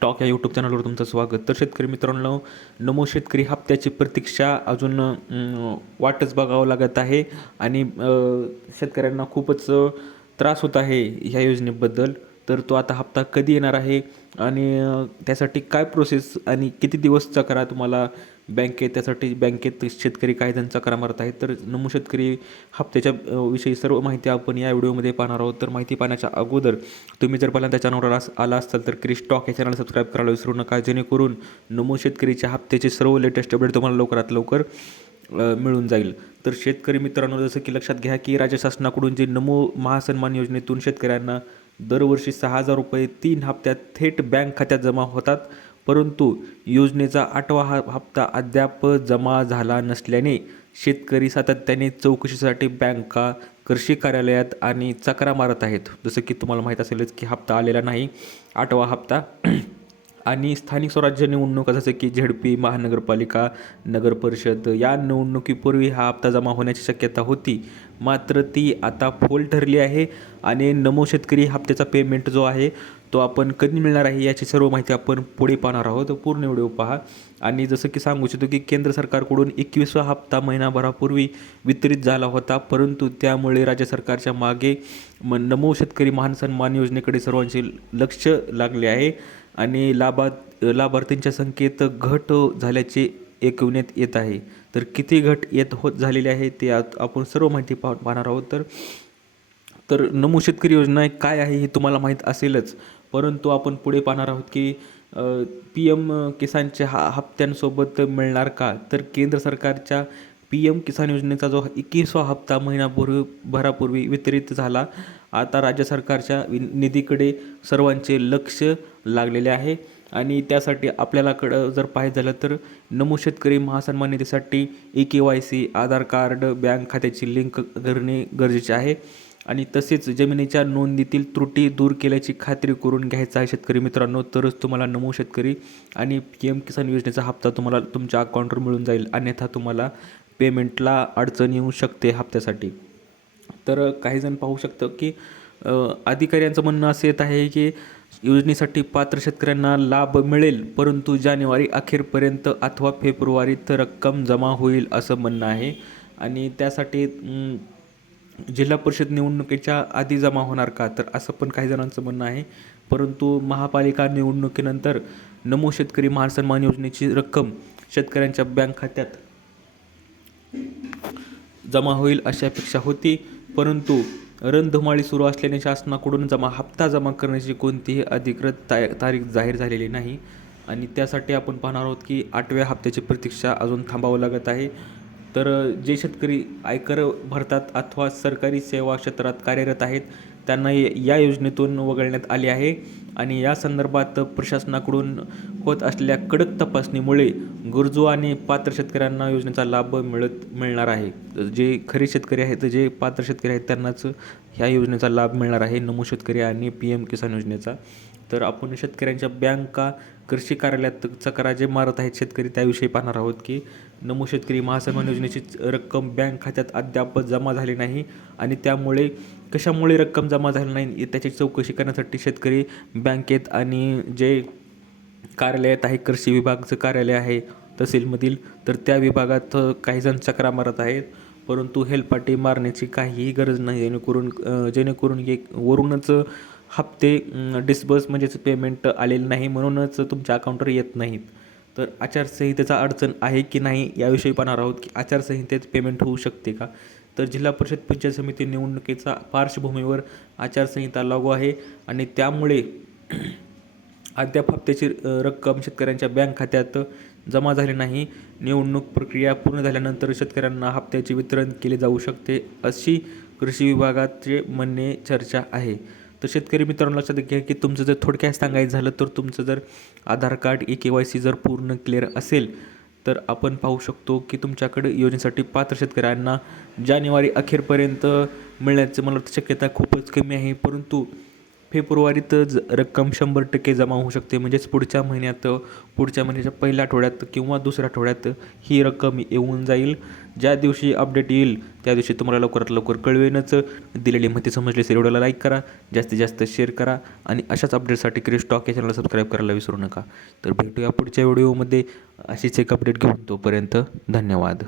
Talk या YouTube चॅनलवर तुमचं स्वागत. तर शेतकरी मित्रांनो, नमो शेतकरी हप्त्याची प्रतीक्षा अजून वाटच बघावं लागत आहे आणि शेतकऱ्यांना खूपच त्रास होत आहे ह्या योजनेबद्दल. तर तो आता हप्ता कधी येणार आहे आणि त्यासाठी काय प्रोसेस आणि किती दिवसचा करा तुम्हाला बँकेत, त्यासाठी बँकेत शेतकरी काही जण चकरा मारत आहेत. तर नमो शेतकरी हप्त्याच्या विषयी सर्व माहिती आपण या व्हिडिओमध्ये पाहणार आहोत. तर माहिती पाहण्याच्या अगोदर तुम्ही जर पहिल्यांदा चॅनलवर आला असाल तर क्रिश टॉक या चॅनल सबस्क्राईब करायला विसरू नका, जेणेकरून नमो शेतकरीच्या हप्त्याचे सर्व लेटेस्ट अपडेट तुम्हाला लवकरात लवकर मिळून जाईल. तर शेतकरी मित्रांनो, जसं की लक्षात घ्या की राज्य शासनाकडून जे नमो महासन्मान योजनेतून शेतकऱ्यांना दरवर्षी 6,000 रुपये 3 हप्त्यात थेट बँक खात्यात जमा होतात. परंतु योजनेचा 8वा हप्ता अद्याप जमा झाला नसल्याने शेतकरी सातत्याने चौकशीसाठी बँका, कृषी कार्यालयात आणि चकरा मारत आहेत. जसं की तुम्हाला माहीत असेलच की हप्ता आलेला नाही, 8वा हप्ता. आणि स्थानिक स्वराज्य निवडणुका जसे की झेडपी, महानगरपालिका, नगरपरिषद या निवडणुकीपूर्वी हा हप्ता जमा होण्याची शक्यता होती, मात्र ती आता फोल ठरली आहे. आणि नमो शेतकरी हप्त्याचा पेमेंट जो आहे तो आपण कधी मिळणार आहे याची सर्व माहिती आपण पुढे पाहणार आहोत. पूर्ण व्हिडिओ पहा. आणि जसं की सांगू इच्छितो की केंद्र सरकारकडून 21वा हप्ता महिनाभरापूर्वी वितरित झाला होता, परंतु त्यामुळे राज्य सरकारच्या मागे नमो शेतकरी महान सन्मान योजनेकडे सर्वांचे लक्ष लागले आहे आणि लाभार्थींच्या संख्येत घट झाल्याचे ऐकवण्यात येत आहे. तर किती घट होत झालेली आहे ते आपण सर्व माहिती पाहणार आहोत. तर नमो शेतकरी योजना काय आहे हे तुम्हाला माहीत असेलच, परंतु आपण पुढे पाहणार आहोत की PM किसानच्या हप्त्यांसोबत मिळणार का? तर केंद्र सरकारच्या PM किसान योजनेचा जो 21वा हप्ता भरापूर्वी वितरित झाला. आता राज्य सरकारच्या निधीकडे सर्वांचे लक्ष लागलेले आहे आणि त्यासाठी आपल्यालाकडं जर पाहायचं झालं तर नमो शेतकरी महासन्मान निधीसाठी KYC, आधार कार्ड, बँक खात्याची लिंक करणे गरजेचे आहे आणि तसेच जमिनीच्या नोंदीतील त्रुटी दूर केल्याची खात्री करून घ्यायचा आहे शेतकरी मित्रांनो. तरच तुम्हाला नमो शेतकरी आणि PM किसान योजनेचा हप्ता तुम्हाला तुमच्या अकाउंटवर मिळून जाईल, अन्यथा तुम्हाला पेमेंटला अडचण येऊ शकते हप्त्यासाठी. तर काही जण पाहू शकतं की अधिकाऱ्यांचं म्हणणं असं येत आहे की योजनेसाठी पात्र शेतकऱ्यांना लाभ मिळेल, परंतु जानेवारी अखेरपर्यंत अथवा फेब्रुवारीत रक्कम जमा होईल असं म्हणणं आहे. आणि त्यासाठी जिल्हा परिषद निवडणुकीच्या आधी जमा होणार का, तर असं पण काही जणांचं म्हणणं आहे. परंतु महापालिका निवडणुकीनंतर नमो शेतकरी महासन्मान योजनेची रक्कम शेतकऱ्यांच्या बँक खात्यात जमा होईल अशी अपेक्षा होती, परंतु रणधुमाळी सुरू असल्याने शासनाकडून हप्ता जमा करण्याची कोणतीही अधिकृत तारीख जाहीर झालेली नाही. आणि त्यासाठी आपण पाहणार आहोत की 8व्या हप्त्याची प्रतीक्षा अजून थांबावं लागत आहे. तर जे शेतकरी आयकर भरतात अथवा सरकारी सेवा क्षेत्रात कार्यरत आहेत त्यांना या योजनेतून वगळण्यात आले आहे आणि या संदर्भात प्रशासनाकडून होत असलेल्या कडक तपासणीमुळे गरजू आणि पात्र शेतकऱ्यांना योजनेचा लाभ मिळणार आहे. जे खरे शेतकरी आहेत, जे पात्र शेतकरी आहेत त्यांनाच ह्या योजनेचा लाभ मिळणार आहे, नमो शेतकरी आणि PM किसान योजनेचा. तर आपण शेतकऱ्यांच्या बँका, कृषी कार्यालयात चकरा जे मारत आहेत शेतकरी त्याविषयी पाहणार आहोत की नमो शेतकरी महासन्मान योजनेची रक्कम बँक खात्यात अद्याप जमा झाली नाही आणि त्यामुळे कशामुळे रक्कम जमा झाली नाही त्याची चौकशी करण्यासाठी शेतकरी बँकेत आणि जे कार्यालयात आहे, कृषी विभागाचं कार्यालय आहे तहसीलमधील, तर त्या विभागात काही जण चकरा मारत आहेत. परंतु हेलपाटे मारण्याची काहीही गरज नाही, जेणेकरून वरूनच हप्ते डिस्बर्स म्हणजेच पेमेंट आलेलं नाही, म्हणूनच तुमच्या अकाउंटवर येत नाहीत. तर आचारसंहितेचा अडचण आहे की नाही याविषयी पाहणार आहोत की आचारसंहितेत पेमेंट होऊ शकते का. तर जिल्हा परिषद पंचायत समिती निवडणुकीचा पार्श्वभूमीवर आचारसंहिता लागू आहे आणि त्यामुळे अद्याप हप्त्याची रक्कम शेतकऱ्यांच्या बँक खात्यात जमा झाली नाही. निवडणूक प्रक्रिया पूर्ण झाल्यानंतर शेतकऱ्यांना हप्त्याचे वितरण केले जाऊ शकते अशी कृषी विभागाचे म्हणणे चर्चा आहे. तर शेतकरी मित्रांनो, लक्षात घ्या की तुमचं जर थोडक्यात सांगायचं झालं तर तुमचं जर आधार कार्ड, KYC जर पूर्ण क्लिअर असेल तर आपण पाहू शकतो की तुमच्याकडे योजनेसाठी पात्र शेतकऱ्यांना जानेवारी अखेरपर्यंत मिळण्याचं मला शक्यता खूपच कमी आहे, परंतु फेब्रुवारीतच रक्कम 100% जमा होऊ शकते. म्हणजेच पुढच्या महिन्याच्या पहिल्या आठवड्यात किंवा दुसऱ्या आठवड्यात ही रक्कम येऊन जाईल. ज्या दिवशी अपडेट येईल त्या दिवशी तुम्हाला लवकरात लवकर कळवेनच. दिलेली माहिती समजली असेल व्हिडिओला लाईक करा, जास्तीत जास्त शेअर करा आणि अशाच अपडेटसाठी क्रिस टॉक या चॅनलला सबस्क्राईब करायला विसरू नका. तर भेटूया पुढच्या व्हिडिओमध्ये अशीच एक अपडेट घेऊन. तोपर्यंत धन्यवाद.